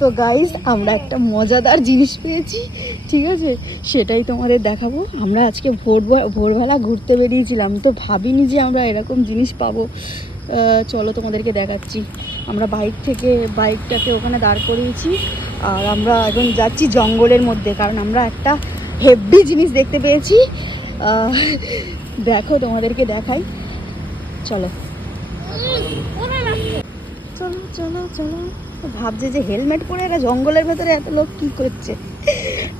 তো গাইস আমরা একটা মজাদার জিনিস পেয়েছি ঠিক আছে? সেটাই তোমাদের দেখাবো। আমরা আজকে ভোর ভোরবেলা ঘুরতে বেরিয়েছিলাম তো ভাবিনি যে আমরা এরকম জিনিস পাবো। চলো তোমাদেরকে দেখাচ্ছি। আমরা বাইক থেকে বাইকটাকে ওখানে দাঁড় করিয়েছি আর আমরা এখন যাচ্ছি জঙ্গলের মধ্যে কারণ আমরা একটা হেভি জিনিস দেখতে পেয়েছি। দেখো তোমাদেরকে দেখাই। চলো। চলো চলো চলো। ভাবছে যে হেলমেট পরে এরা জঙ্গলের ভেতরে এত লোক কি করছে?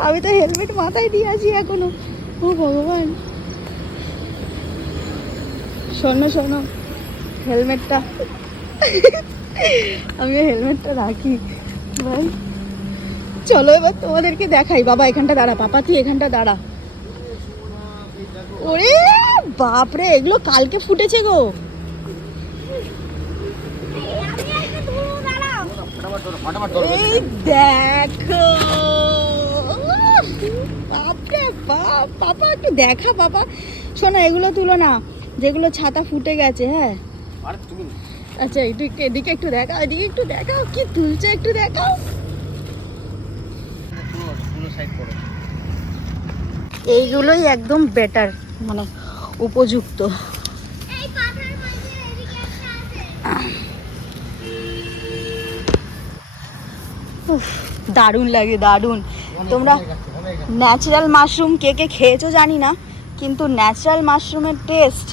আমি তো হেলমেট মাথায় দিয়ে আছি এখনও। ও ভগবান। শোনো শোনো, হেলমেটটা। আমি হেলমেটটা রাখি। ভাই, চলো এবার তোমাদেরকে দেখাই। বাবা, এখানটা দাঁড়া পাপা তুই এখানটা দাঁড়া। ওরে বাপরে, এগুলো কালকে ফুটেছে গো। এই দেখো। বাপরে বাপ একটু দেখা পাপা শোনো এগুলো তুলো না যেগুলো ছাতা ফুটে গেছে হ্যাঁ। আচ্ছা এদিকে এদিকে একটু দেখাও এদিকে একটু দেখাও কি তুলছে একটু দেখাও। এইগুলোই একদম বেটার মানে উপযুক্ত। দারুণ লাগে, দারুণ। তোমরা ন্যাচারাল মাশরুম কে কে খেয়েছো জানি না, কিন্তু ন্যাচারাল মাশরুমের টেস্ট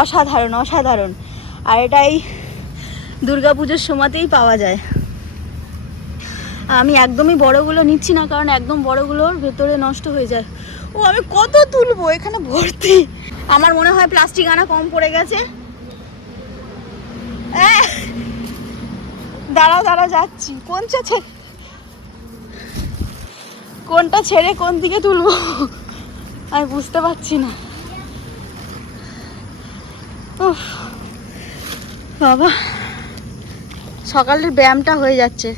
অসাধারণ অসাধারণ। আর এটাই দুর্গাপুজোর সময়তেই পাওয়া যায়। আমি একদমই বড়গুলো নিচ্ছি না, কারণ একদম বড়গুলোর ভেতরে নষ্ট হয়ে যায়। ও, আমি কত তুলবো এখানে ভর্তি। আমার মনে হয় প্লাস্টিক আনা কম পড়ে গেছে। দাঁড়াও দাঁড়াও যাচ্ছি। কোনটা ছেড়ে কোনটা ছেড়ে কোন দিকে তুলবো? আমি বুঝতে পারছি না। বাবা। সকালের ব্যায়ামটা হয়ে যাচ্ছে।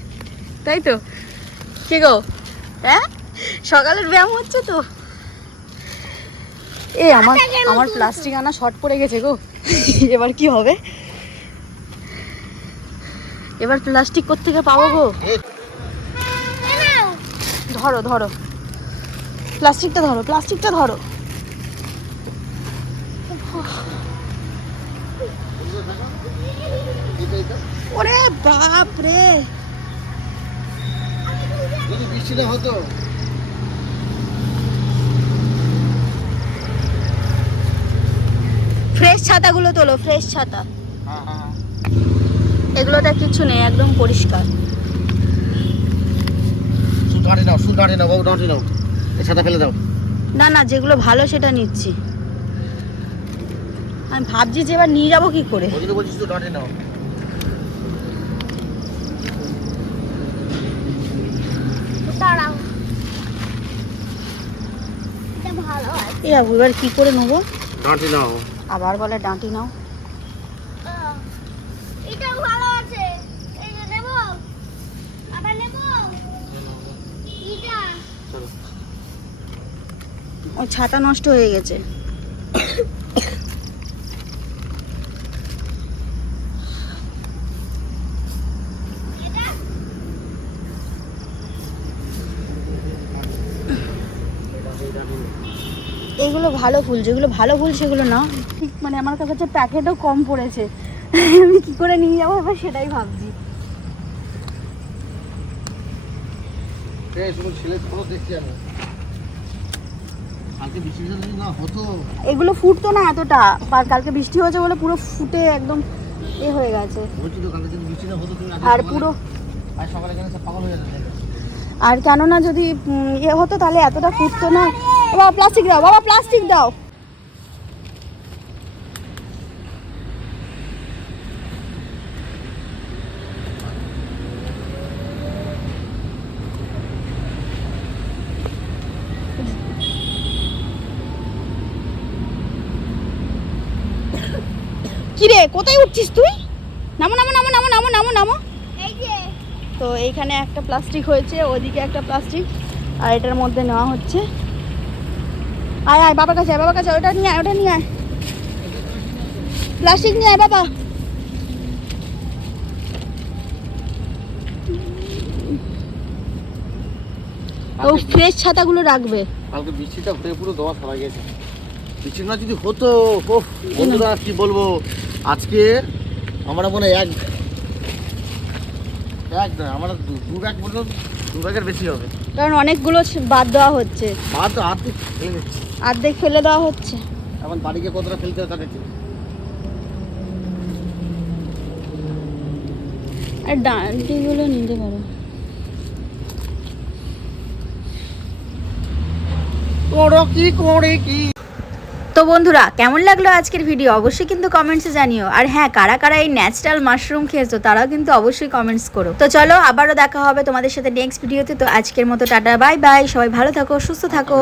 তাই তো? কে গো? হ্যাঁ? সকালের ব্যায়াম হচ্ছে তো? এ আমার আমার প্লাস্টিক আনা শর্ট পড়ে গেছে গো। এবার কি হবে? এবার প্লাস্টিক কোত্থেকে পাবো গো? ধরো ধরো। প্লাস্টিকটা ধরো প্লাস্টিকটা ধরো। ওরে বাপ রে। হতো ফ্রেশ ছাতাগুলো তোলো ফ্রেশ ছাতা। হ্যাঁ হ্যাঁ। এগুলোতে কিছু নেই একদম পরিষ্কার। নাও নাও বাবু নাও। ফেলে দাও। না না যেগুলো ভালো সেটা নিচ্ছি। আমি ভাবছি যে এবার নিয়ে যাব কি করে? নাও। দাঁড়াও। এবার কি করে নেব? নাও। আবার বলে ডাঁটি নাও আহ, এটা ভালো আছে এই যে নেব আবার নেব এটা চলো ওই ছাতা নষ্ট হয়ে গেছে। এগুলো ভালো ফুল, যেগুলো ভালো ফুল সেগুলো না ঠিক মানে আমার কাছে প্যাকেটও কম পড়েছে। আমি কি করে নিয়ে যাব এবার সেটাই ভাবছি। ছেলে দেখছি আমি কালকে বৃষ্টি যদি না হতো এগুলো ফুটতো না এতটা। আর কালকে বৃষ্টি হয়েছে বলে পুরো ফুটে একদম এ হয়ে গেছে। আর পুরো আর কেননা যদি এ ইয়ে হতো তাহলে এতটা ফুটতো না। বাবা প্লাস্টিক দাও বাবা প্লাস্টিক দাও। কিরে কোথায় উঠছিস তুই? নামো নামো নামো নামো নামো নামো নামো। তো এইখানে একটা প্লাস্টিক হয়েছে ওদিকে একটা প্লাস্টিক আর এটার মধ্যে নেওয়া হচ্ছে। আয় আয় বাবার কাছে আয় বাবার কাছে ওটা নিয়ে আয় ওটা নিয়ে আয়। প্লাস্টিক নিয়ে আয় বাবা। ও ফ্রেশ ছাতাগুলো রাখবে। কালকে বৃষ্টিটা হয়ে পুরো দোয়া সারা গেছে। বৃষ্টি না যদি হতো ওহ বন্ধুরা কি বলব? আজকে আমরা মনে এক এক নয় আমরা দু- ব্যাগ বলল দু ব্যাগের বেশি হবে। কারণ অনেকগুলো বাদ দেওয়া হচ্ছে। আর তো আর তো ফেলে দিচ্ছি। অর্ধেক ফেলে দেওয়া হচ্ছে। এখন বাড়িকে কতটা ফেলতে হবে তাদের আর ডান্ডিগুলো নিতে পারো। করো কি করে কি তো বন্ধুরা, কেমন লাগল আজকের ভিডিও অবশ্যই কিন্তু কমেন্টসে জানিও। আর হ্যাঁ কারা কারা এই ন্যাচারাল মাশরুম খেয়েছো, তারাও কিন্তু অবশ্যই কমেন্টস করো। তো চলো, আবারও দেখা হবে তোমাদের সাথে নেক্সট ভিডিওতে তো। আজকের মতো টাটা বাই বাই সবাই ভালো থাকো, সুস্থ থাকো।